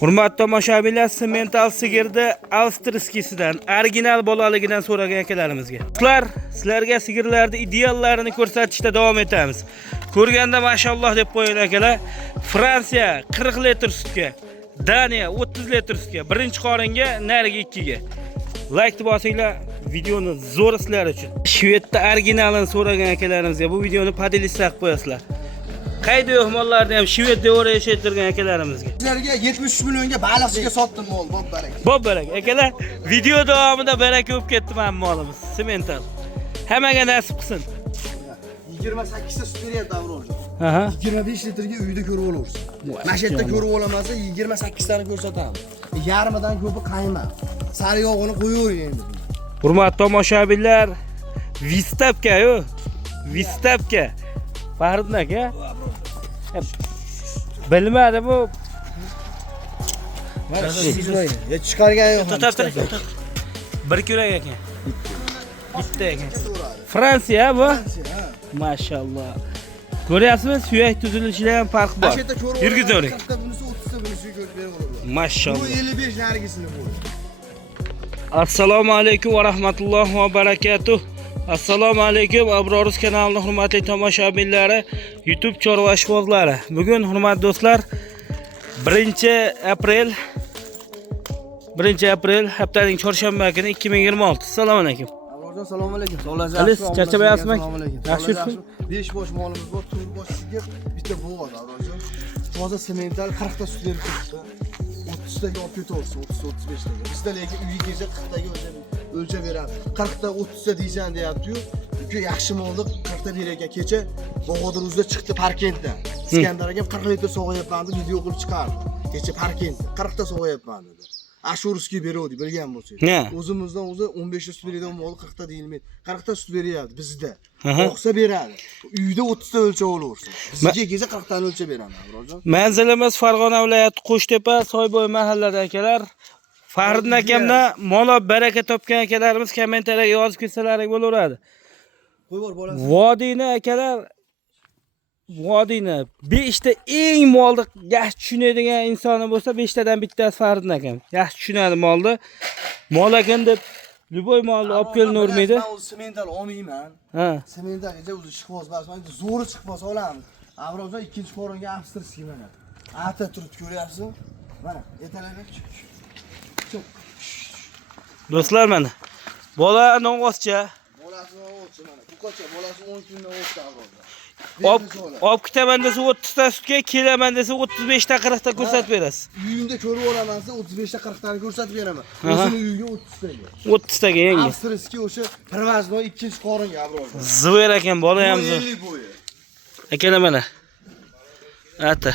Hurmatli tomoshabinlar, Simmental sigirni avstriyskisidan, original bolaligidan so'ragan akalarimizga. Sizlarga sigirlarning ideallarini ko'rsatishda davom etamiz. Ko'rganda mashalloh deb qo'ying akalar. Fransiya 40 litr sutga, Daniya 30 litr sutga, birinchi qoringa, nariga 2 ga. Like bosinglar, videoni zo'r sizlar uchun. Shvedda originalini so'ragan akalarimizga bu videoni padilisa qilib qo'yasizlar. Qayda mehmonlarni ham Shvedda o'rayashtirgan akalarimizga. Sizlarga 73 millionga baliqchiga sotdim mol, bob barak. Bob barak. Akalar, video davomida baraka bo'lib ketdi men molimiz. Simmental. Hammaga nasib qilsin. 28 ta sut beryapti Avroljon. Aha. 25 litrga uyda ko'rib olarsiz. Mana shu yerda ko'rib olamasa 28 tani ko'rsatamiz. Yarmidan ko'pi qayma. Sari yog'ini qo'yavering endi. Hurmatli tomoshabinlar, Vistavka-yu. Vistavka. Faridun aka. Bilmadi bu. Ya chiqargan yo'q. Bir kurak ekan. Bitta ekan. Fransiya bu. Mashalloh. Ko'ryapsizmi? Suyak tuzilishidan ham farq bor. Yurgizavering. 40 ta bunisi 30 ta bunisi ko'rib beraveradi. Mashalloh. Bu 55 narigisini bu. Assalomu alaykum va rahmatullohi va barakatuh. Assalomu alaykum Abroruz kanalining hurmatli tomoshabinlari, YouTube chorvashvozlari. Bugun hurmatli do'stlar 1-aprel haftaning chorshanba kuni 2026. Assalomu alaykum. Abrorjon, assalomu alaykum. Qalisiz, charchamayapsizmi? Yaxshi. 5 bosh molimiz bor, 4 bosh sigir, bitta bo'g'ot Abrorjon. Hozir Simmental 40 ta sut berib turibdi. 30 taga olib ketaversin, 30-35 taga. Bizda lekin uyga kelsa 40 taga o'lchab beradi. 40 ta 30 ta deysan deyapti-yu. Uka yaxshi molni 40 ta bergan kecha Bog'odir uzda chiqdi Parkentdan. Iskandar aka 40 litr sog'ayapman deb video qilib chiqardi. Kecha Parkentda 40 ta sog'ayapman dedi. Ashurskiy beradi, bilgan bo'lsangiz. O'zimizdan o'zi 15 ta sut beradigan mol 40 ta deyilmaydi. 40 ta sut beryapti bizda. Oqsa beradi. Uyda 30 ta o'lchab olaversin. Bizga kelsa 40 ta o'lchab beraman, Abrorjon. Manzilimiz Farg'ona viloyati Qo'shtepa, Soybo'y mahallada akalar. Faridun akamdan molab baraka topgan akalarimiz kommentariyaga yozib ketsalaring bo'laveradi. Qo'y bor bolasi. Vodiyni akalar, Vodiyni 5 ta eng molni yaxshi tushunadigan insoni bo'lsa 5 tadan bittasi Faridun akam. Yaxshi tushunadi molni. Mol ekan deb Luboy molni olib kelinavermaydi. Men o'zi Simmental olmayman. Ha. Simmental kecha o'zi chiqvoz basman, zo'ri chiqvoz olamiz. Abrorjon ikkinchi qoringa avstriyskiy mana. Ata turib ko'ryapsiz? Mana, ertalabga Do'stlar mana. Bola nong'ozcha. Bolasi nong'ozcha mana. Buqacha bolasi 10 kundan o'tdi Abrorjon. Olib ketaman desa 30 ta sutga, kelaman desa 35 ta 40 ta ko'rsatib berasiz. Uyingda ko'rib olaman desa 35 ta 40 tani ko'rsatib beraman. O'zini uyiga 30 taga. 30 taga yangi. Avstriyskiy o'sha Privazno ikkinchi qoringa Abrorjon. Zivir ekan, bola ham zivir. 50 bo'yi. Akalar mana. Ata.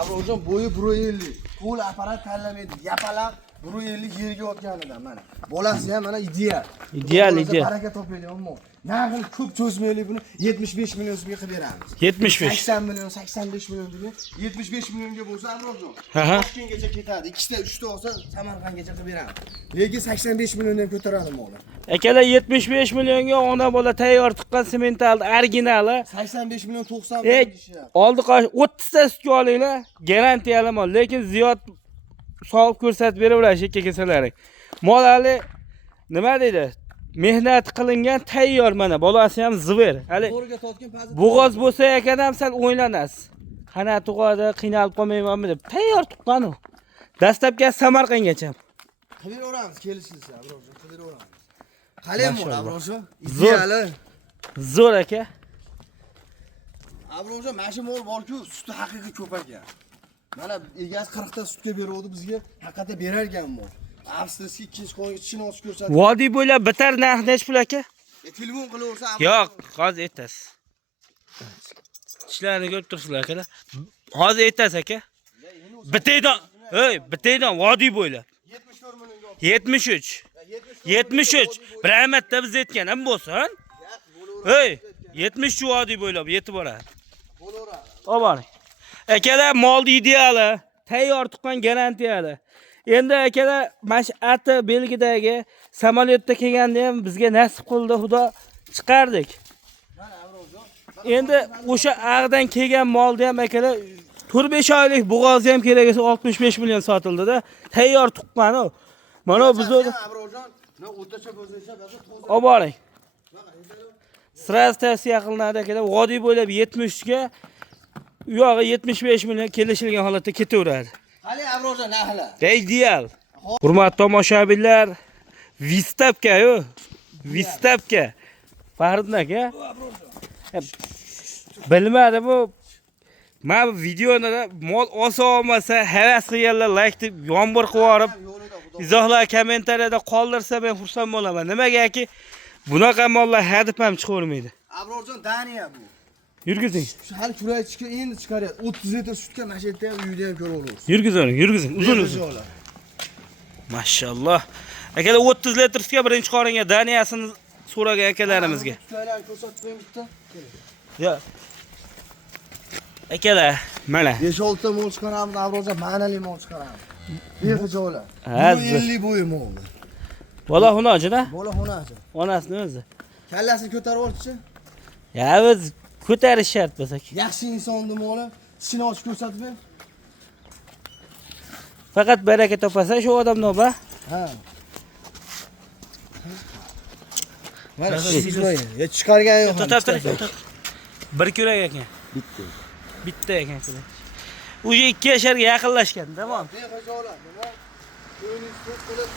Abrorjon bo'yi 150. Qo'l apparat tanlamaydi. Yapalaq 150 yerga yotganidan mana. Bolasi ham mana ideal. Ideal. Baraka topaylik ammo. Naql ko'p cho'zmaylik buni 75 million so'mga qilib beramiz. 75. 80 million, 85 million deb 75 millionga bo'lsa Abrorjon. Toshkentgacha ketadi. 2 ta, 3 ta olsa Samarqandgacha qilib beramiz. Lekin 85 milliondan ko'taradi molni. Akalar 75 millionga ona bola tayyor chiqqan Simmental originali 85 million 90 million deyishyapti. Oldi 30 ta sutga olinglar, garantiyali mol. Lekin ziyod sog'ib ko'rsatib beraveradi shekka kesalaring. Mol hali nima deydi? Mehnat qilingan tayyor mana. Bolasi ham zivir. Hali bo'g'oz bo'lsa ekan ham sal o'ylanasiz. Qana tug'adi, qiynalib qolmaymanmi deb tayyor tuqqan u. Dastlabki Samarqandgacha. Qilib beramiz, kelishilsa Abrorjon, qilib beramiz. Qalay mol Abrorjon? Ideali. Zo'r aka. Abrorjon, mana shu mol bor-ku, suti haqiqiy ko'p ekan. Mana egasi 40 ta sutga beradi bizga, haqiqatda berar ekan mol. Avstriyskiy ikkinchi qo'yga chini ochib ko'rsatdi. Vodiy bo'ylab bitar narx necha pul aka? Telefon qilaversa Yo'q, hozir aytasiz. Ishlarni ko'rib turibsizlar akalar. Hozir aytasiz aka. Bitaydan vodiy bo'ylab. 74 millionga 73. 73. Bir amatda biz aytgan ham bo'lsin. 70 vodiy bo'ylab yetib boradi. bo'laveradi. Oboring. Akalar molni ideali, tayyor tuqqan garantiyali. Endi akalar mash'ati Belgiyadagi samolyotda kelganda ham bizga nasib qildi, Xudo chiqardik. Endi o'sha ag'dan kelgan molni ham akalar 4-5 oylik bo'g'ozi ham kerak esa 65 million sotildi-da. Tayyor tuqqan u. Mana biz Abrojon, ne o'rtacha bo'zasha, ba'zi olib boring. Sraz tavsiya qilinadi akalar. Vodiy bo'ylab 70 ga, u yog'i 75 million kelishilgan holatda ketaveradi. Qani Abrojon nahla? Ideal. Hurmatli tomoshabinlar, Vistavka-yu. Vistavka. Faridin aka. Bilmadim bu. Men videoni mol osa olmasa, havas qilganlar like deb yomg'ir qilib yorib, izohlar kommentariyada qoldirsa men xursand bo'laman. Nimagaki bunaqa mollar hadib ham chiqavermaydi. Abrojon Daniya bu. Yurgizing. Hali kuray chiqib endi chiqaryapti. 30 litr sutga mana shu yerda ham uyda ham ko'rib olasiz. Yurgizing. Uzun. Mashalloh. Akalar 30 litr sutga birinchi qoringa Daniyasini so'ragan akalarimizga. Tutaylar ko'rsatib qo'ying bitta. Yo. Akalar, mana 5-6 mol chiqaramiz, Abrojon ma'nali mol chiqaramiz. Behijolar. Hazır. 50 bo'yi mol. bola xunoji-da? Bola xonachi. Onasini o'zi. Kallasini ko'tarib olchi. Ya biz ko'tarish shart bo'lsak. Yaxshi insonni moli, tishini ochib ko'rsatib ber. Faqat baraka topasa shu odamni oba. Ha. Mana shu chiqargan yo'q. To'xtab. Bir kurak ekan. Bitta ekan kurak. Uje 2 yasharga yaqinlashgan, tamom. Behijolar, nima? Ko'rinishsiz qilib,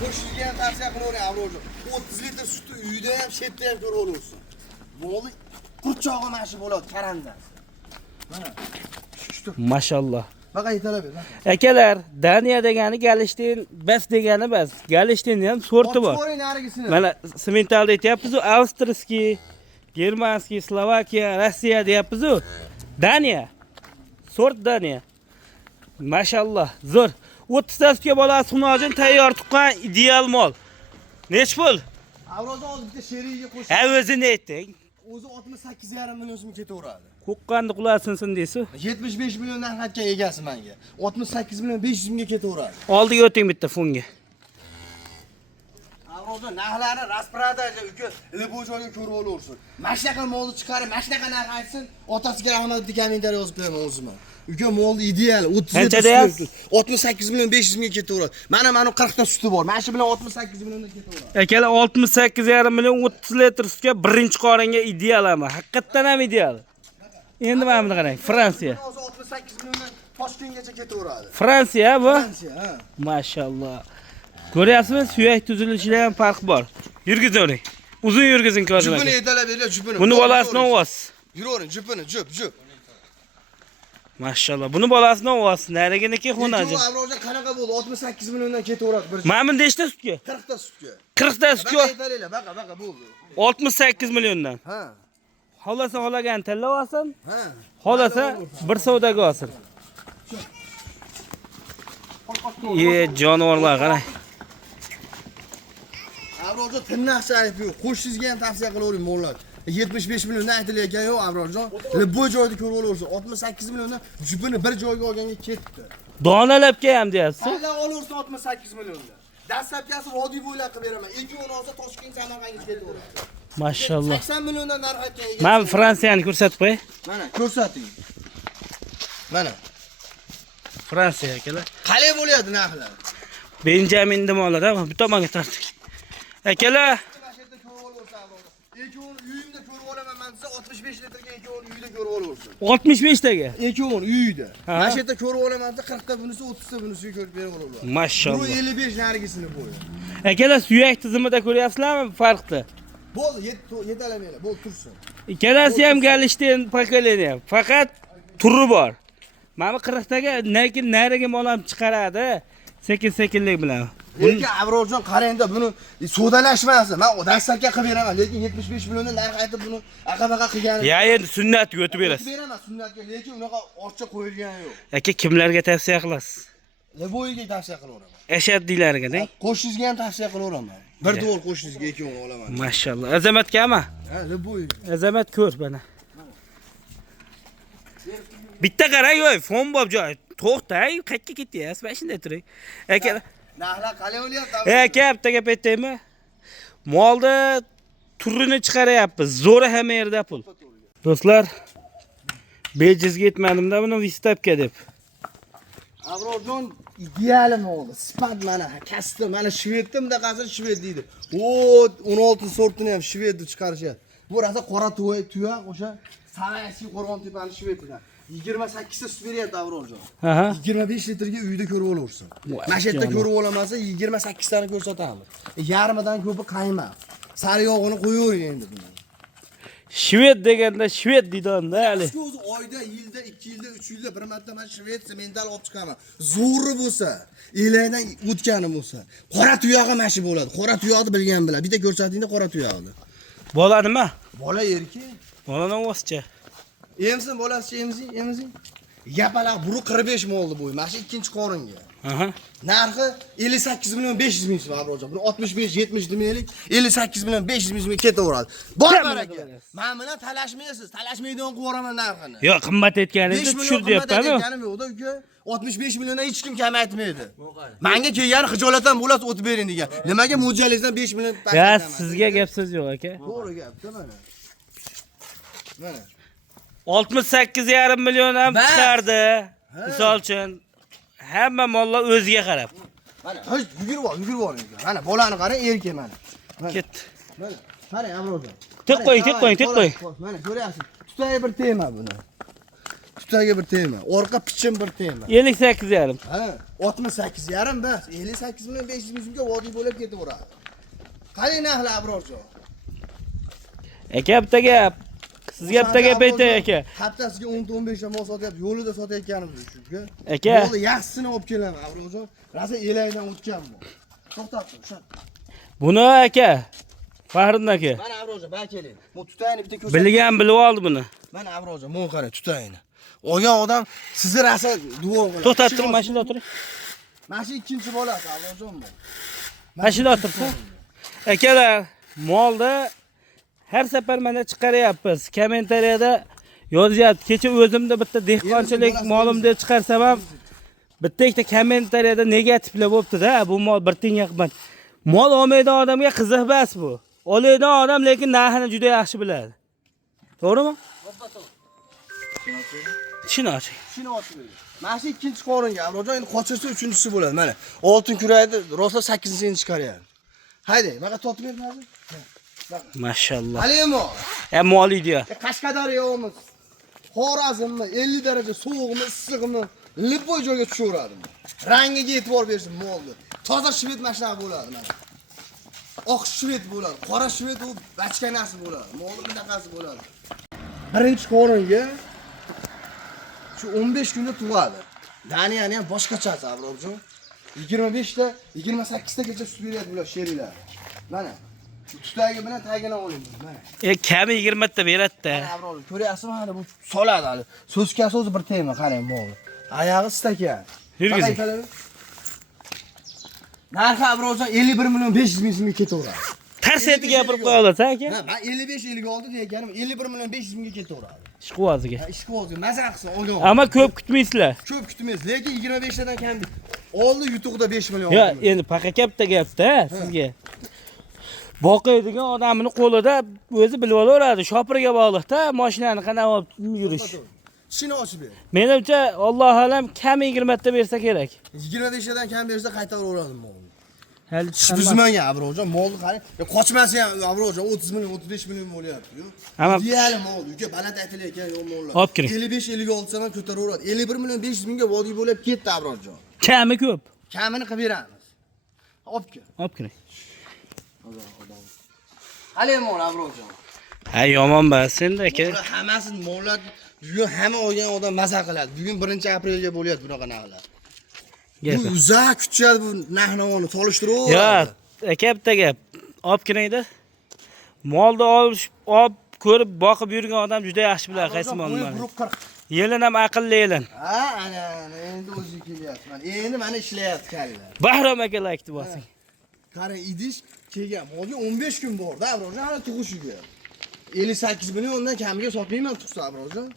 qo'shilga ham tavsiya qilavering Abrojon. 30 litr sutni uyda ham, shetda ham ko'rib olasiz. Moli qurchog'i mashi bo'ladi, karanda. Mana. Mashalloh. Baqa yetalab ber. Akalar, Daniya degani Galishtin, bas degani bas. Galishtinning ham sorti bor. Ko'ring narigisini. Mana sementalda aytyapmiz, avstriyskiy, germanskiy, Slovakiya, Rossiya deyapmiz. Daniya. Sort Daniya. Mashalloh, zo'r. 30 tasga bolasi xunojin tayyor tuqqan ideal mol. Nech pul? Avrojon hozir bitta sheriga qo'shib. Ha o'zini ayting. O'zi 68,5 million so'm ketaveradi. Qo'qqanni qulasinsin deysiz. 75 milliondan hakka egasi menga. 68 million 500 mingga ketaveradi. Oldiga o'ting bitta fonga. Avrojon narxlari raspradaja uka bu joyga ko'rib olaversin. Mashnaqa molni chiqarib, mashnaqa narx aytsin, otasiga rahmat deb kommentariy yozib qo'yaman o'zim. Uka molni ideal 30 Qancha deyapsiz? 68 million 500 mingga ketaveradi. Mana 40 ta suti bor. Mana shu bilan 68 milliondan ketaveradi. Akalar 68,5 million 30 litr sutga birinchi qoringa ideal ama. Haqiqatan ham ideal. Endi mana buni qarang, Fransiya. Hozir 68 milliondan Toshkentgacha ketaveradi. Fransiya bu. Fransiya, ha. Mashalloh. Ko'ryapsizmi? Suyak tuzilishida ham farq bor. Yurgizing. Uzun yurgizing ko'zini. Jupini yetalab berlar, jupini. Buni bolasini ovoz. Yuravering, jupini, jup. Mashalloh. Buni bolasini ovoz. Nariginiki xonaji. Bu Avrojon qanaqa bo'ldi? 68 milliondan ketaveradi bir. Mana bunda nechta sutga? 40 ta sutga. 40 ta sutga. Baqa bo'ldi. 68 milliondan. Ha. Xolasa xolagan tanlab olsin. Ha. Xolasa bir savdoga olsin. Jonivorlar qarang. Avrojon tinnoqcha aytib yo'q. Qo'shingizga ham tavsiya qilavering mollar. 75 milliondan aytilayotgan yo'q Avrojon. Bu joyda ko'rib olaversin. 68 milliondan jupini bir joyga olganga ketdi. Donalabga ham deyapsiz. Qanday olaversin 68 milliondan. Dastlabkasi vodiy bo'ylab qilib beraman. 2 o'n olsa Toshkent Samarqandga ketaveradi. Mashalloh. 80 milliondan narx aytgan ekan. Men Fransiyani ko'rsatib qo'y. Mana ko'rsating. Mana. Fransiya akalar. Qalay bo'lyapti narxlar? Benjamin demoqlar, bu tomonga torting. Akalar, Ekon uyimda ko'rib olaman men size 65 litrga ekon uyida ko'rib olaversin. 65 taga. Ekon uyida. Ha. Mana shu yerda ko'rib olaman size 40 ta bunisi 30 ta bunisiga ko'rib berib olaman. Bu Mashalloh. 55 narigisini bo'yi. Akalar, suyak tizimida ko'ryapsizlarmi farqni? Bo'ldi, yetalamanglar, bo'ldi tursin. Ikkalasi ham Galishtin pokoleniya. Faqat turi bor. Mana 40 taga lekin nariga molam chiqaradi. Sekin-sekinlik bilan. Lekin Avrojon qarangda buni sodalashmasin. Men dastlabga qilib beraman, lekin 75 milliondan narx aytib buni aqabaqa qilgani. Ya endi sunnatga o'tib berasiz. Beraman sunnatga, lekin unaqa orcha qo'yilgani yo'q. Aka, kimlarga tavsiya qilasiz? Bo'yiga tavsiya qilaveraman. Ashaddiylariga-da. Qo'shingizga ham tavsiya qilaveraman. Bir dovol qo'shingizga 2 o'n olaman. Mashalloh. Azamatgami? Ha, bo'yiga. Azamat ko'r mana. Bitta qarang, voy, fon bob joy. To'xtay, qayerga ketyapsiz? Mana shunday turing. Aka, narxlar qalay bo'lyapti? aka, bitta gap aytaymi? Molda turini chiqaryapmiz. Zo'ri hamma yerda pul. Do'stlar, Bejizga yetmadim-da buni Vistavka deb. Avrojon idealim oldu. Spat mana kasdi, mana shveddim da qasir shved deydi. O 16 sortini ham shvedni chiqarishyapti. Bu rosa qora tuya o'sha Savayskiy Qo'rg'on-Tepani shvedidan. 28 ta sut beryapti Avrojon. Aha. 25 litrga uyda ko'rib olaversin. Mana shu yerda ko'rib olamasa 28 tani ko'rsatamiz. Yarmidan ko'pi qaymoq. Sari yog'ini qo'yavering endi bundan. Shved deganda shved deydi-da hali. Shu o'zi oyda, yilda, 2 yilda, 3 yilda bir marta men shved semental olib chiqaman. Zo'ri bo'lsa, elaydan o'tgani bo'lsa, qora tuyog'i mashi bo'ladi. Qora tuyoqni bilgan bilan. Bitta ko'rsatingda qora tuyoqni. Bola nima? Bola erki. Bola o'scha. Emsin bolasi emsin. Yapalaq buru 45 ming oldi bu. Mana shu ikkinchi qoringa. Aha. Narxi 58 million 500 ming so'm Avrojon. Buni 65-70 demaylik, 58 million 500 ming so'mga ketaveradi. Bor baraka. Men bilan talashmaysiz. Talashmaydigan qo'raman narxini. Yo'q, qimmat etganingizni tushiryapman. Aytganim yo'qda uka. 65 milliondan hech kim kamaytmaydi. Menga kelgan hijolatdan bo'lasiz o'tib bering degan. Nimaga mo'ljallingizdan 5 million past? Ya, sizga gap so'z yo'q aka. To'g'ri gapda mana. Mana. 68,5 million ham chiqardi. Misol uchun hamma mollar o'ziga qarab. Mana, yugurib ol. Mana bolani qarang, erkak mana. Ket. Mana, qarang Avrojon. Tik qo'ying. Mana ko'ryapsiz. Tutaga bir tema buni. Tutaga bir tema. Orqa pichim bir tema. 58,5. Ha, 68,5 bas. 58 million 500 ming so'mga vodiy bo'lib ketaveradi. Qarang narxlar Avrojon. Aka bitta gap. Sizga bitta gap aytay aka. Haftasiga 10-15 ta mol sotyapti. Yo'lida sotayotganimiz uchun. Aka. Yo'lda yaxshisini olib kelaman Avrojon. Rasa elaydan o'tgan bu. To'xtatdim, o'sha. Buni aka. Fahriddin aka. Mana Avrojon, bak keling. Bu tutayni bitta ko'rsat. Bilgan bilib oldi buni. Mana Avrojon, bu qarang tutayni. Olgan odam sizni rasa duo qiladi. To'xtattiring, mashina o'tiring. Mana shu ikkinchi bolasi Avrojon bu. Mashina o'tirsin. Akalar, molda har safar mana chiqaryapmiz. Kommentariyada yozyapti. Kecha o'zimda bitta dehqonchilik molim deb chiqarsam ham bitta ikkita kommentariyada negativlar bo'libdi-da. Bu mol bir tiyinga qimmat. Mol olmaydigan odamga qiziq emas bu. Oladigan odam lekin narxini juda yaxshi biladi. To'g'rimi? Shuni oching. Mana shu ikkinchi qoringa Avrojon endi qochirsa uchinchisi bo'ladi. Mana oltin kuraydi, rosa 8-ni chiqaryapti. Haydi, mana totib bermadi. Mashalloh. Halimo. Mol ideal. Qashqadaryomiz. Xorazmmi, 50 daraja sovuqmi, issiqmi, lipoy joyga tushaveradi. Rangiga e'tibor bersin molni. Toza shved mashina bo'ladi mana. Oq shved bo'ladi, qora shved u bachkanasi bo'ladi. Molni bunaqasi bo'ladi. Birinchi qoringa shu 15 kunda tug'adi. Daniyani ham boshqachasi Avrojon. 25 ta, 28 tagacha sut beryapti bular sheriklar. Mana tutagi bilan tagini oling mana. Kami 20 ta beradi-da. Avrojon, ko'ryapsizmi hali bu soladi hali. So'skasi o'zi bir tema, qarang molni. Oyog'i stakan. Yurgizing. Narxi Avrojon 51 million 500 ming so'mga ketaveradi. Tars etiga gapirib qo'yolasiz aka. Ha, men 55-56 deganim 51 million 500 mingga ketaveradi. Ishquvozga. Ishqibozga maza qilsin, olgan. Ammo ko'p kutmaysizlar. Ko'p kutmaysiz, lekin 25 tadan kam. Oldi yutuqda 5 million. Yo, endi paqa bitta gapda sizga. Boqaydigan odamning qo'lida o'zi bilib olaveradi. Shopirga bog'liqda mashinani qanday olib yurish. Shuni ochib ber. Menimcha Alloh alam kam 20 ta bersa kerak. 25 tadan kam bersa qaytaraveradi molni. Hali Bizmanga Avrojon molni qarang. Qochmasa ham Avrojon 30 million, 35 million bo'lyapti-yu. Ammo ideal mol, uka baland aytilayotgan yo'q mollar. Olib kiring. 55-56 ham ko'taraveradi. 51 million 500 mingga vodiy bo'lib ketdi Avrojon. kami ko'p. Kamini qilib beramiz. Olib kel. Olib kiring. Hali mol Avrojon. Ha, yomon emas endi aka. Bular hammasi mollar bugun hamma olgan odam maza qiladi. Bugun 1-aprelga bo'lyapti bunaqa narxlar. Bu uzoq kutishadi bu narx-navoni solishtirib. Yo, aka bitta gap. Olib kiringda. Molni olib ko'rib boqib yurgan odam juda yaxshi biladi qaysi molni. Yelin ham aqlli yelin. Ha, ana endi o'zi kelyapti. Endi mana ishlayapti kalla. Bahrom aka laykni bosing. Qarang, idish kelgan. Molga 15 kun bor-da, Avrojon, hali tug'ishiga. 58 milliondan kamiga sotmayman tug'sa Avrojon.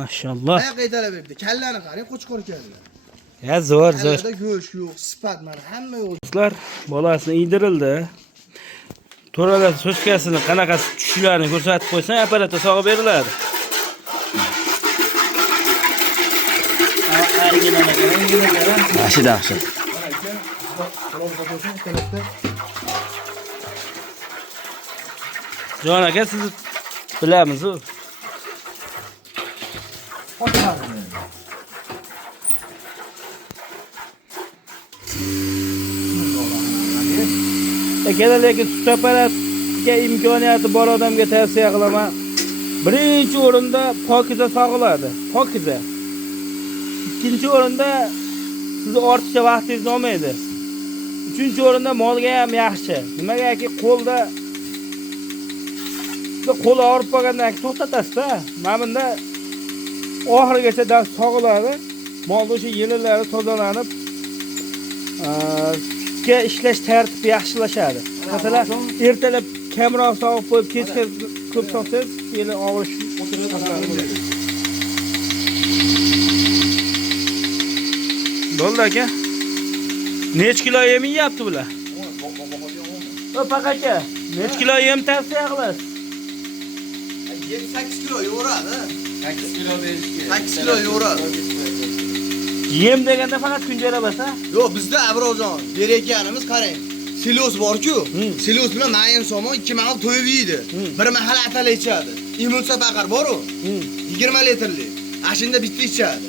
Mashalloh. Oyoq qaytarib berdi. Kallani qarang, qo'chqor kalla. Ya zo'r. Kallada go'sht yo'q, sifat mana hamma yo'q. Do'stlar, bolasini iydirildi. To'ralar so'skasini qanaqasi tushishlarini ko'rsatib qo'ysang, apparatda sog'ib beriladi. Original ekan. Yaxshi yaxshi. Jon aka siz bilamiz-ku. Lekin sut apparatiga imkoniyati bor odamga tavsiya qilaman. Birinchi o'rinda pokiza sog'iladi. Pokiza. Ikkinchi o'rinda sizni ortiqcha vaqtingiz olmaydi. Uchinchi o'rinda molga ham yaxshi. Nimagaki qo'lda qo'l og'rib qolgandan keyin to'xtatasiz-da. Mana bunda oxirigacha sog'iladi. Molning o'sha yelilari tozalanib, sutga ishlash tartibi yaxshilashadi. Masalan, ertalab kamroq sog'ib qo'yib, kechga ko'p sog'sangiz, yeli og'rish bo'ldi aka. Nech kilo yem yeyapti bular? O'pak aka, nech kilo yem tavsiya qilasiz? 8 kilo yo'radi. 8 kilo berishga. 8 kilo yo'radi. Yem deganda faqat kunjara bas-a? Yo'q, bizda Abrojon berayotganimiz qarang. Silos bor-ku. Silos bilan mayin somon 2 mahal to'yib yeydi. Bir mahal atala ichadi. Immunsa baqar bor-ku. 20 litrlik. Ashinda bitta ichadi.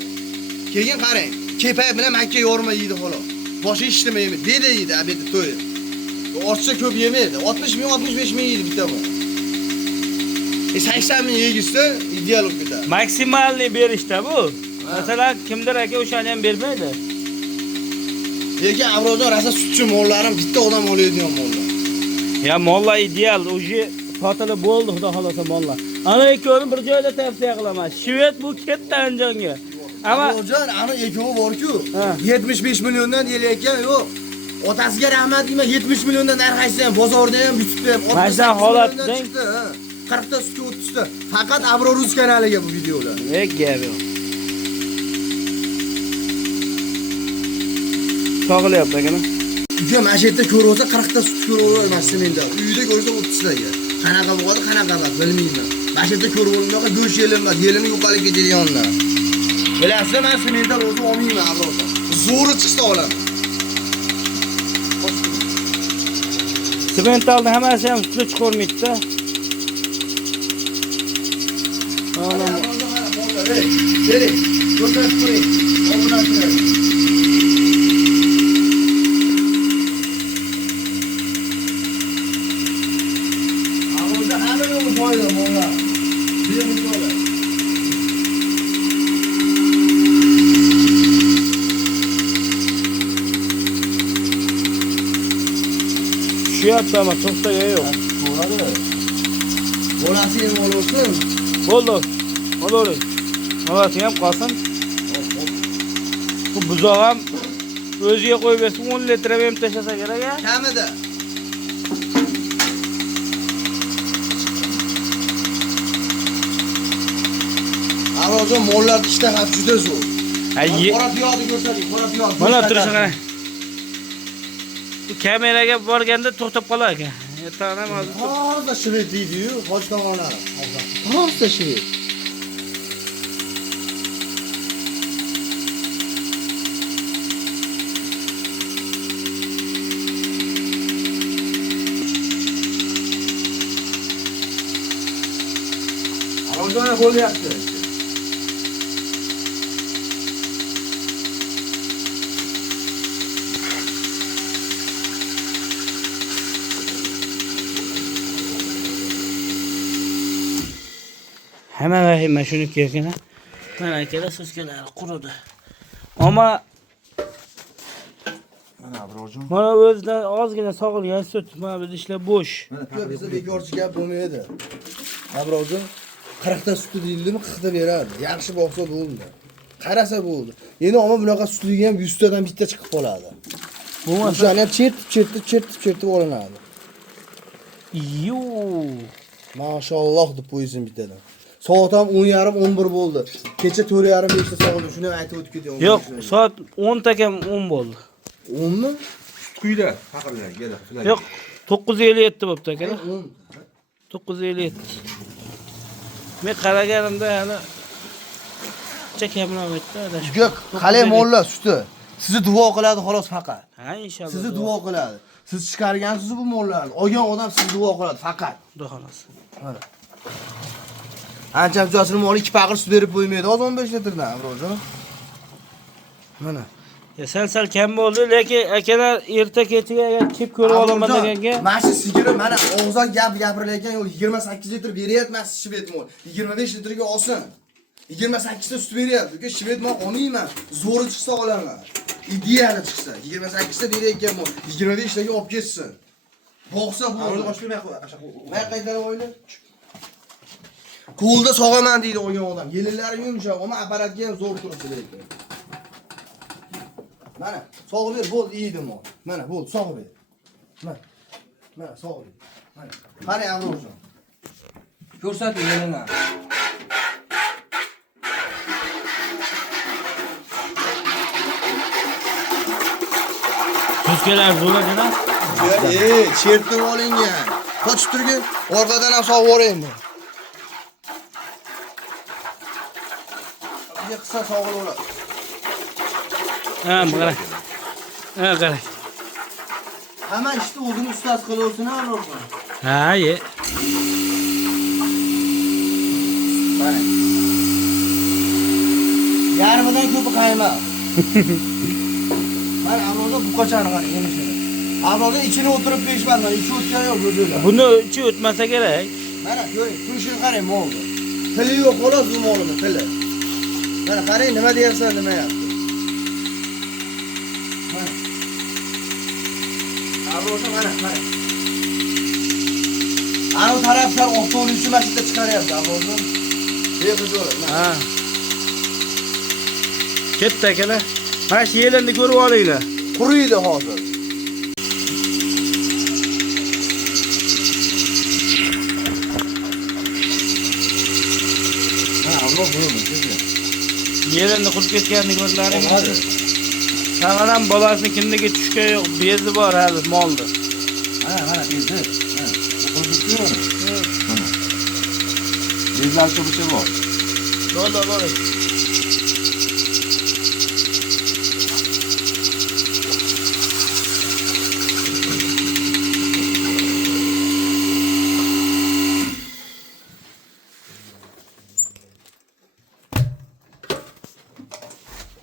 Keyin qarang, kepay bilan makka yorma yeydi xolos. Boshi ishtimaymi? Dedi yeydi abedi to'yib. Ortiqcha ko'p yemaydi. 60 ming, 65 ming yeydi bitta mol. 80 ming yegizsa ideal bo'ladi. Maksimalni berishda bu. Masalan, kimdir aka o'shani ham bermaydi. Lekin Abrojon rasa sutchi mollarim bitta odam oladigan mollar. Ya mollar ideal, o'zi sotilib bo'ldi, xudo xolasa mollar. Ana ikkovini bir joyda tavsiya qilaman. Shved bu ketdi Andijonga. Ammo Abrojon ana ikkovi bor-ku, 75 milliondan yelayotgan yo'q. Otasiga rahmat deyman, 70 milliondan narxaysa ham, bozorda ham, YouTube'da ham. Mana holatdan 40 ta sutga 30 ta. Faqat Abroruz kanaliga bu videolar. Gap yo'q. Sog'ilyapti akana. Uyga mana shu yerda ko'rib olsa 40 ta sut ko'rib olmaysiz menda. Uyda ko'rsa 30 taga. Qanaqa bo'ladi, qanaqa emas bilmayman. Mana shu yerda ko'rib olmayoqqa go'sht yelinmas, yelini yo'qolib ketadiganlar. Bilasizlar, men smendan o'zim olmayman Abrorjon. Zo'ri chiqsa olaman. Sementalni hammasi ham sutli chiqarmaydi-da. Ana Bering, ko'rsatib qo'ying. Obunachilar. Avvalda hamma yo'li foyda mollar. Bering qo'ylar. tushyapti, ammo to'xtaga yo'q. Bo'ladi. Bolasi ham olsin. Bo'ldi. Olavering. Bolasi ham qolsin. Bu buzoq ham o'ziga qo'yib bersa 10 litr ham tashlasa kerak-a? Kamida. Avvaljon mollarni ishtaha juda zo'r. Qora piyoni ko'rsating, qora piyon. Mana turishini qarang. Bu kameraga borganda to'xtab qolar ekan. Ertaga ham hozir shivit deydi-yu, hoj tomonlari. Hozir shivit. Avvaljon bo'lyapti. hamma vahima shuniki ekan. Mana akalar so'skalari quridi. Ammo mana Abrojon. mana o'zidan ozgina sog'ilgan sut, mana biz ishlar bo'sh. Mana bizda bekorchi gap bo'lmaydi. Abrojon 40 ta sut deyildimi, 40 ta beradi. Yaxshi boqsa bo'ldi. Qarasa bo'ldi. Endi ammo bunaqa sutliga ham 100 tadan bitta chiqib qoladi. Bo'lmasa o'shani ham chertib olinadi. Yo, Mashalloh deb qo'ysin bittadan. Soat ham 10:30 11 bo'ldi. Kecha 4:30 5 ta sog'ildim. Shuni ham aytib o'tib ketaman. yo'q, soat 10 ta kam 10 bo'ldi. 10 mi? Quyida haqirlar, gel. Yo'q, 957 bo'pti akalar. 10. 957. Men qaraganimda hali Qancha kamroq aytdi adash. Sizga qalay mollar suti. Sizni duo qiladi xolos faqat. Ha, inshaalloh. Sizni duo qiladi. Siz chiqargansiz bu mollarni. Olgan odam sizni duo qiladi faqat. Xudo xolasi. Mana. Ancha jo'sini mol 2 paqir sut berib qo'ymaydi, oz 15 litrdan, birojon. Mana. Ya sal kam bo'ldi, lekin akalar erta kechiga agar kelib ko'rib olaman deganga. Mana shu sigiri mana og'zdan gapirilayotgan yo'q 28 litr beryapman shvet mol. 25 litrga olsin. 28 ta sut beryapti. Uka shvet mol olmayman. Zo'ri chiqsa olaman. Ideali chiqsa 28 ta berayotgan mol. 25 taga olib ketsin. Boqsa bo'ldi. Oshmay qo'y. Men qaydan o'yla? Qo'lda sog'aman deydi olgan odam. Yelinlari yumshoq, ammo apparatga ham zo'r turibdi lekin. Mana, sog'ib ber, bo'ldi, iydi mol. Mana, bo'ldi, sog'ib ber. Mana, sog'ib ber. Mana. Qarang, Avrozjon. Ko'rsating yelinlar. Sutkalar bo'ladi-da. Chertib olingan. Qochib turgin, orqadan ham sog'ib yuboraymi? Bitta qissa sog'ib oladi. Ha, qarang. Ha, qarang. Hamma ishni o'zini ustasi qilaversin, Avrozjon. Ha, ye. Mana. Yarmidan ko'pi qaymoq. Mana Avrozjon bu qachon qarang, emishini. Avrozjon ichini o'tirib peshman, ichi o'tgan yo'q o'zida. Buni ichi o'tmasa kerak. Mana ko'ring, turishini qarang molni. Tili yo'q, xolos bu molni tili. Mana qarang, nima deyapsan, nima yapti. Mana. Avrozjon mana. Ana tarafdan avtobusni mashina chiqaryapti, Avrozjon. Behuzo'r. Ha. Ketdi akalar. Mana shu yelinni ko'rib olinglar. Quriydi hozir. Ha, Avrozjon bo'ldi. Yelinni qurib ketganini ko'rlaring. Sagaram bolasini kimniga tushgan yo'q, bezi bor hali molda. Mana bezi. O'qildi-ku. Mana. Bezlar ko'pcha bor. Bo'ldi.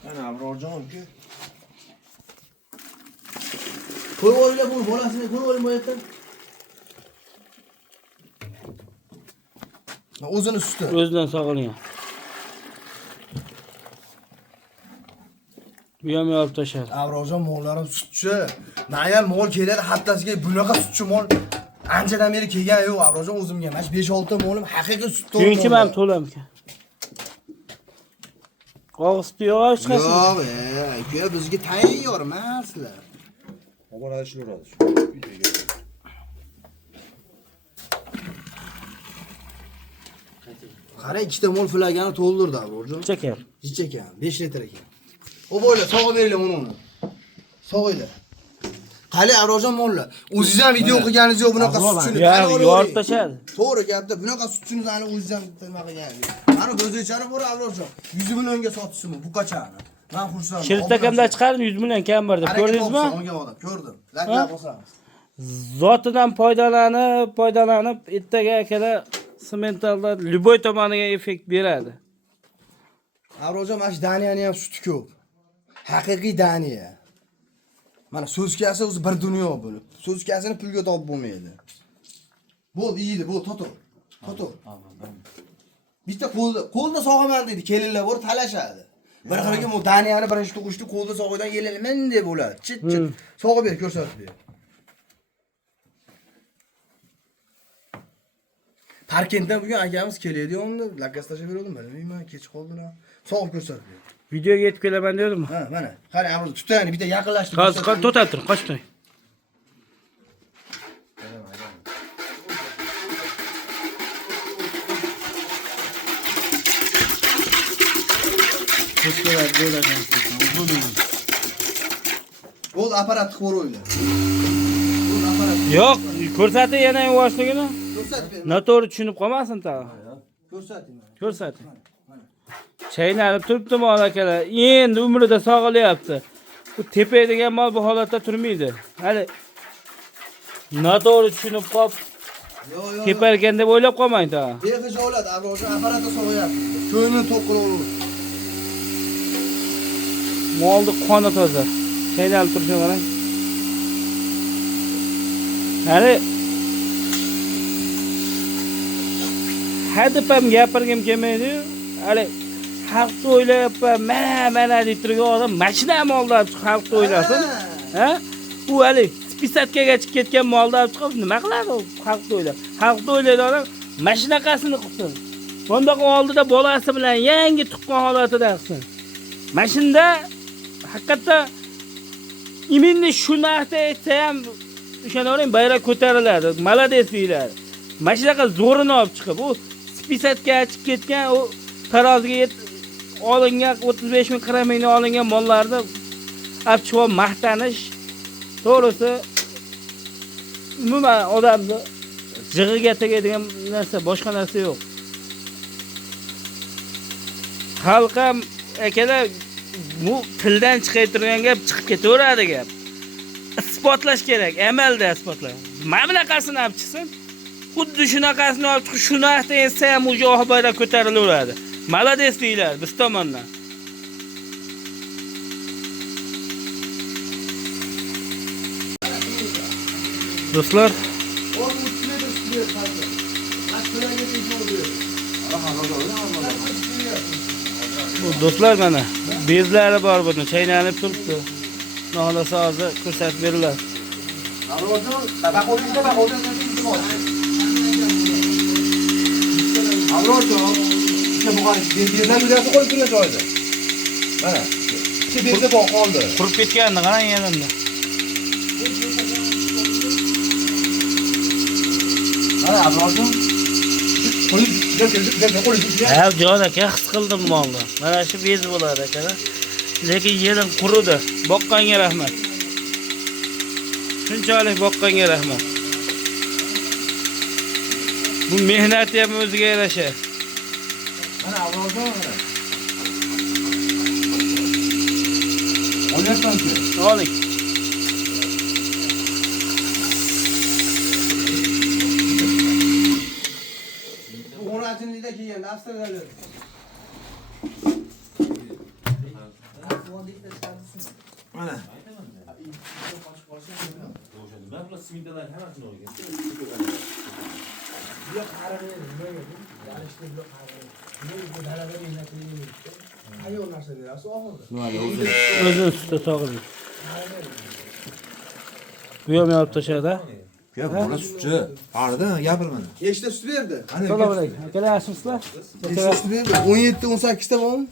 Ana Avrozjon-ku. Qo'y o'yla bu bolasini qo'y o'ylayapti. O'zini suti. O'zidan sog'ilgan. Bu ham olib tashladi. Avrozjon mollarim sutchi. Men ham mol keladi haftasiga bunaqa sutchi mol anchadan beri kelgan yo'q Avrozjon o'zimga. Mana 5-6 ta molim haqiqiy sut to'ldi. Chunki men to'lam ekan. Og'izda yo'q chiqasin. Yo'q, aka bizga tayyor emaslar. Oboradi shuradi. Qara, ikkita mol fulagani to'ldirdi Avrozjon. Chekar. Jicha ekan, 5 litr ekan. O bo'yla sog'ib beringlar uni. Sog'inglar. Qali Avrozjon mollar. O'zingiz ham video qilganingiz yo'q bunaqa sutchini. Yorib tashladi. To'g'ri gapda, bunaqa sutchini ani o'zingiz ham nima qilganingiz yo'q. Mana bo'zechani bor Avrozjon. 100 millionga sotishimi bu qachon? Men xursandman. Shirt akamdan chiqarib 100 million kam bor deb ko'rdingizmi? Olgan odam, ko'rdim. Laklab qo'samiz. Zotidan foydalanib ertaga akalar sementallar любой tomoniga effekt beradi. Avrozjon mana shu Daniyani ham suti ko'p. Haqiqiy Daniya. Mana so'zkasi o'zi bir dunyo bo'lib. So'zkasini pulga topib bo'lmaydi. Bo'ldi, yeydi, bu totur. Bitta qo'lda sog'aman deydi, kelinlar bor talashadi. Bir xiriga bu Daniyani birinchi tug'ishdi, qo'lda sog'aydan yelinman deb bo'ladi. Chit. Sog'ib ber, ko'rsatib ber. Parkentdan bugun akamiz keladi, unda lakas tashlab berdim, bilmayman, kech qoldilar. Sog'ib ko'rsatib ber. Videoga yetib kelaman dedim. Ha, mana. Qarang, Avrozjon tutayni, bitta yaqinlashtirib. Hozir to'xtab tur, qochib tur. Bo'ldi, apparat qilib o'raylar. Bo'ldi, apparat. Yo'q, ko'rsating yana yuvvoshligini. Ko'rsatib ber. Noto'g'ri tushunib qolmasin tag'in. Ko'rsating. Ko'rsating. chaynalib turibdi mol akalar. Endi umrida sog'ilyapti. Bu tepa degan mol bu holatda turmaydi. Hali noto'g'ri tushunib qolib Yo'q. teparkan deb o'ylab qolmang ta. Bexijolat Abrorjon apparatda sog'ayapti. Ko'nglim to'q qilib olur. Molni qoni toza. Chaynalib turishini qarang. Hali hadeb ham gapirgim kelmaydi. Hali xalqni o'ylayapman, mana deb turgan odam mashina molni olib chiqib xalqni o'ylasin. Ha? U hali spisatkaga chiqib ketgan molni olib chiqib nima qiladi u xalqni o'ylab? Xalqni o'ylaydi odam mashinaqasini qilsin. Bundoq oldida bolasi bilan yangi tuqqan holatida qilsin. Mashinda haqiqatda iminni shu narxda aytsa ham o'shaning bayroq ko'tariladi. Malades deyiladi. Mashinaqa zo'rini olib chiqib, u spisatga chiqib ketgan, u taroziga olingan 35 ming 40 mingdan olingan mollarni olib chiqib maqtanish to'g'risi umuman odamni jig'iga tegadigan narsa, boshqa narsa yo'q. Xalq ham akalar bu tildan chiqaytirgan gap chiqib ketaveradi gap. Isbotlash kerak, amalda isbotlash. Mana bunaqasini olib chiqsin. Xuddi shunaqasini olib chiqib, shu narxda esa ham u joy bayroq ko'tarilaveradi. Malades deyiladi biz tomondan. Do'stlar, bu do'stlar mana bezlari bor buni, chaynalib turibdi. Noxolasa hozir ko'rsatib beriladi. Abrorjon, tabaxo'rlikda Abrorjon, işte bu qarshi bezlar yurasi qo'yib turgan joyda. Mana, ichki bezda bor qoldi. Qurib ketganini qarang yanamda. Mana Abrorjon, qo'yib qo'yib Ha, jon aka, his qildim molni. Mana shu bez bo'ladi akalar. Lekin yerim quridi. Boqqanga rahmat. Shunchalik boqqanga rahmat. Bu mehnat ham o'ziga yarasha. Mana Abrorjon. Olyapsan-ku. Oling. Bu 16-yilda kelgan Avstriyada. Mana. O'zini sutda sog'ildi. Bu ham olib tashladi. Ya bola sutchi. Qarida gapirmani. Nechta sut berdi? Assalomu alaykum. Akalar yaxshimisizlar? Nechta sut berdi? 17-18 ta bormi?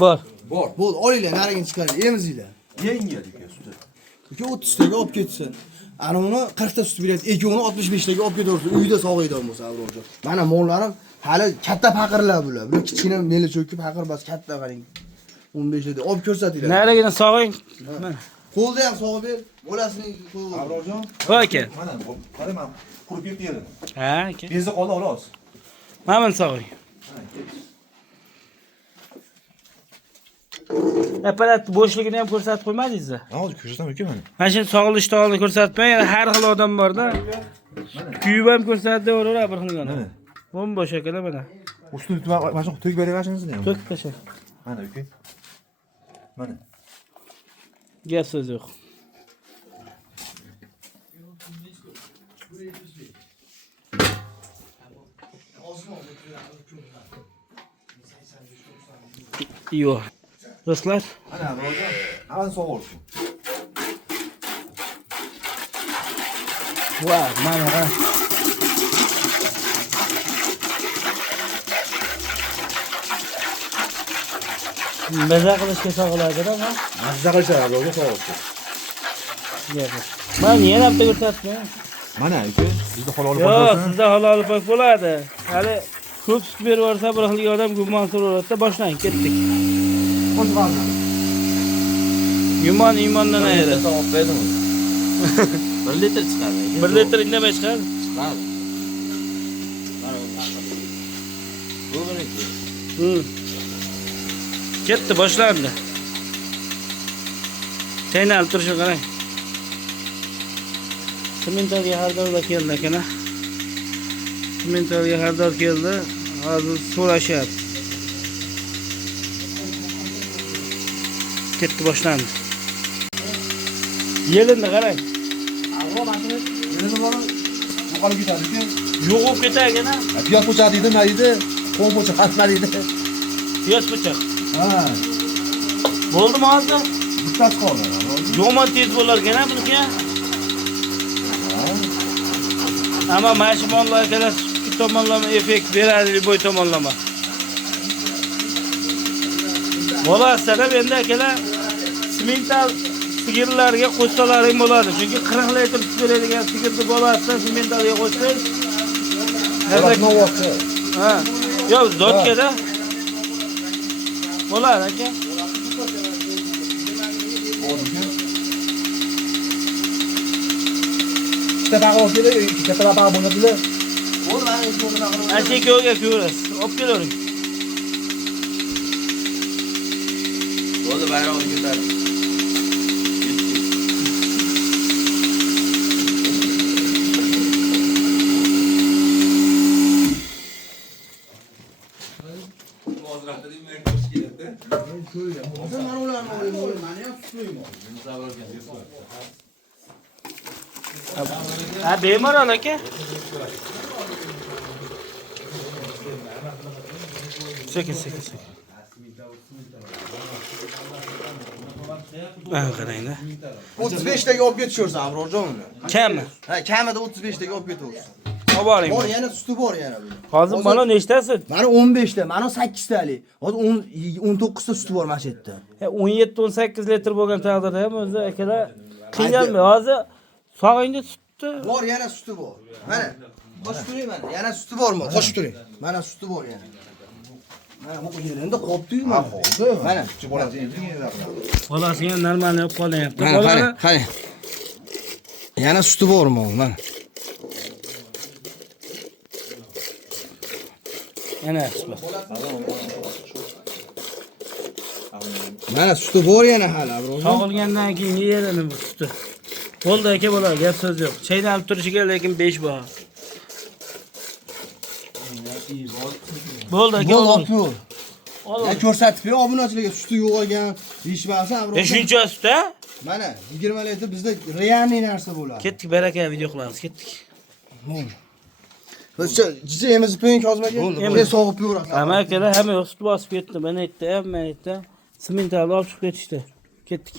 Bor. Bor. Bo'ldi, olinglar, narigini chiqaringlar, emizinglar. Yenga aka suti. Uka 30 taga olib ketsin. Ana uni 40 ta sut beradi, ikkovini 65 taga olib ketaversin. Uyda sog'aydigan bo'lsa Abrorjon. Mana mollarim hali katta faqirlar bular. Bu kichkina meli cho'kib faqir bas katta qarang. 15 ta olib ko'rsatinglar. Narigini sog'ing. Mana. Qo'lda ham sog'ib ber, bolasining qo'li. Abrorjon. Voy aka. Mana, qarayman. Qurib ketdi yerim. Ha, aka. Bezi qoldi xolos. Mana buni sog'ing. Apparat bo'shligini ham ko'rsatib qo'ymadingiz-a? Hozir ko'rsataman uka mana. Mana shu sog'ilishni oldin ko'rsatmay, yana har xil odam bor-da. Kuyib ham ko'rsatdi, o'raveradi bir xil yana. Mana. Bo'sh akalar mana. Ustini mana shu to'k beraverasizmi ham? To'k tasha. Mana uka. Mana. Gap so'z yo'q. Yo'q. Do'stlar, Mana Abrorjon. Hammani sog'orsin. voy, mana qarang. Maza qilishga sog'iladi-da, ha? Mazza qilishadi Abrorjon sog'orsin. Gapir. Mana yana bitta ko'rsatdim. Mana uka, bizda halol Yo'q, bo'lsin. sizda halol pok bo'ladi. Hali ko'p sut berib yuborsa, bir xilga odam gumonsiz boshlang, ketdik. Qo'shib oldi. Gumon iymondan ayri. Sog'ib berdim. 1 litr chiqadi. 1 litr indamay chiqadi. Chiqadi. Bu biriki. Ketdi, boshlandi. Chaynalib turishi qarang. Sementalga xaridorlar keldi akana. Sementalga xaridor keldi. Hozir so'rashyapti. Ketdi, boshlandi. Yelindi qarang. Yana nima? Yo'qolib ketadi-ku. Yo'q bo'lib ketagina. Piyoz po'chaq deydi, nima deydi? Qo'm po'chaq hatma deydi. Piyoz po'chaq. Ha, Bo'ldimi hozir? bittasi qoldi. Yomon tez bo'larkan-a buniki. Ammo mashmonlar akalar ikki tomonlama effekt beradi, bo'y tomonlama. Bo'lasada endi akalar semental sigirlarga qo'shsalaring bo'ladi. Chunki 40 litr sut beradigan sigirni bo'lasda sementalga qo'shsangiz, Hazratni vaqti. ha, yo'q, zotkada bo'ladi aka. Ikkita baqa olib keldi, ikkita baqa bo'ladilar. Ancha ko'rga ko'rasiz. Olib kelavering. Bo'ldi, bayrog'ini ko'tarib. Ha, bemalol aka. Sekin. Ha, qarang-da. 35 taga olib ketishaversan Abrorjon uni. Kami? Ha, kamida 35 taga olib ketaversin. Olib boring. Bor, yana suti bor yana bu. Hozir mana nechtasi? Mana 15 ta, mana 8 talik. Hozir 19 ta suti bor mana shu yerda. 17-18 litr bo'lgan taqdirda ham o'zi akalar qiynalmay. Hozir sog'ingda sutni Bor, yana suti bor. Mana qo'shib turing mana. Yana suti bormi? Qo'shib turing. Mana suti bor yana. Mana bu yerida qolibdi-yu mana. Mana. bolasiga normalniy olib qolyapti. Mana qarang. Yana suti bormi? Mana. Yana Mana suti bor yana hali Abrorjon. sog'ilgandan keyin yerini bu suti. Bo'ldi aka, bola, gap so'z yo'q. Chaynalib turishiga lekin 5 baho. Bo'ldi aka, Olib yo'l. Ya ko'rsatib ber, obunachilarga suti yo'qolgan, deyishmasa Abrorjon. Shuncha sut-a? Mana 20 litr bizda realniy narsa bo'ladi. Ketdik, baraka video qilamiz, ketdik. Biz jizemizni qo'ying hozirga. Endi sog'ib yurasan. Hamma akalar hamma yo'q sut bosib ketdi. Mana yerda, hamma yerda sementalni olib chiqib ketishdi. Ketdik.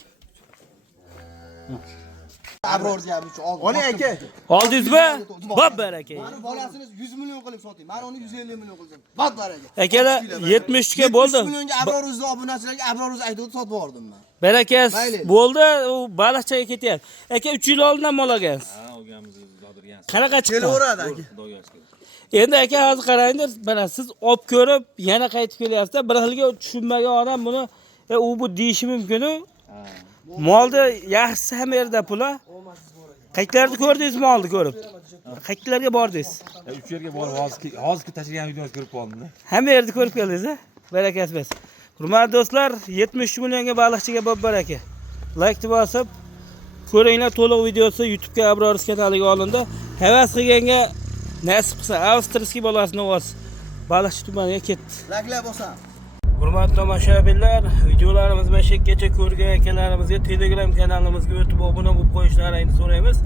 Abrorjon uchun oldim. Oling aka. Oldingizmi? Bob baraka. Mani bolasini 100 million qilib soting. Men uni 150 million qildim. Bob baraka. Akalar 70 ga bo'ldi. 100 millionga Abrorozning obunachilarga Abroroz aytib sotib yubordim men. Barakas Mayli. bo'ldi, u baliqchaga ketyapti. Aka 3 yil oldindan mol olgansiz. Ha, olganmiz, zodirgansiz. Qanaqa chiqdi? Kelaveradi aka. Endi aka hozir qaranglar, mana siz olib ko'rib, yana qaytib kelyapsiz. Bir xilga tushunmagan odam buni u bu deyishi mumkin-ku. Molda yaxshisi ham yerda pula. Qayerlarda ko'rdingiz molni ko'rib? Qayerlarga bordingiz? 3 yerga borib hozir tashlagan videoni ko'rib qoldim. Hamma yerda ko'rib keldingiz-a? Barakasi bas. Hurmatli do'stlar, 70 millionga baliqchiga bob baraka. Like bosib ko'ringlar, to'liq videosi YouTube'ga Abroruz kanaliga olindi. Havas qilganga nasib qilsa avstriyskiy bolasini o'z baliqchi tumaniga ketdi. Laklab olsam. Hurmatli tomoshabinlar, videolarimiz mashakkacha ko'rgan akalarimizga Telegram kanalimizga o'tib obuna bo'lib qo'yishlarini so'raymiz.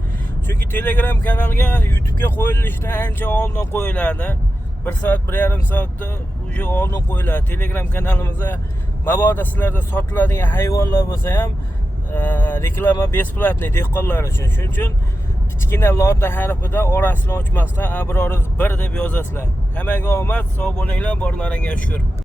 Chunki Telegram kanalga YouTube'ga qo'yilishdan ancha oldin qo'yiladi. 1 soat, 1,5 soatda uje oldin qo'yiladi. Telegram kanalimizda mabodo sizlarda sotiladigan hayvonlar bo'lsa ham reklama besplatniy dehqonlar uchun. Shuning uchun kichkina lotta harfida orasini ochmasdan Abroruz 1 deb yozasizlar. Hammaga omad, sog' bo'linglar, borlaringga shukr.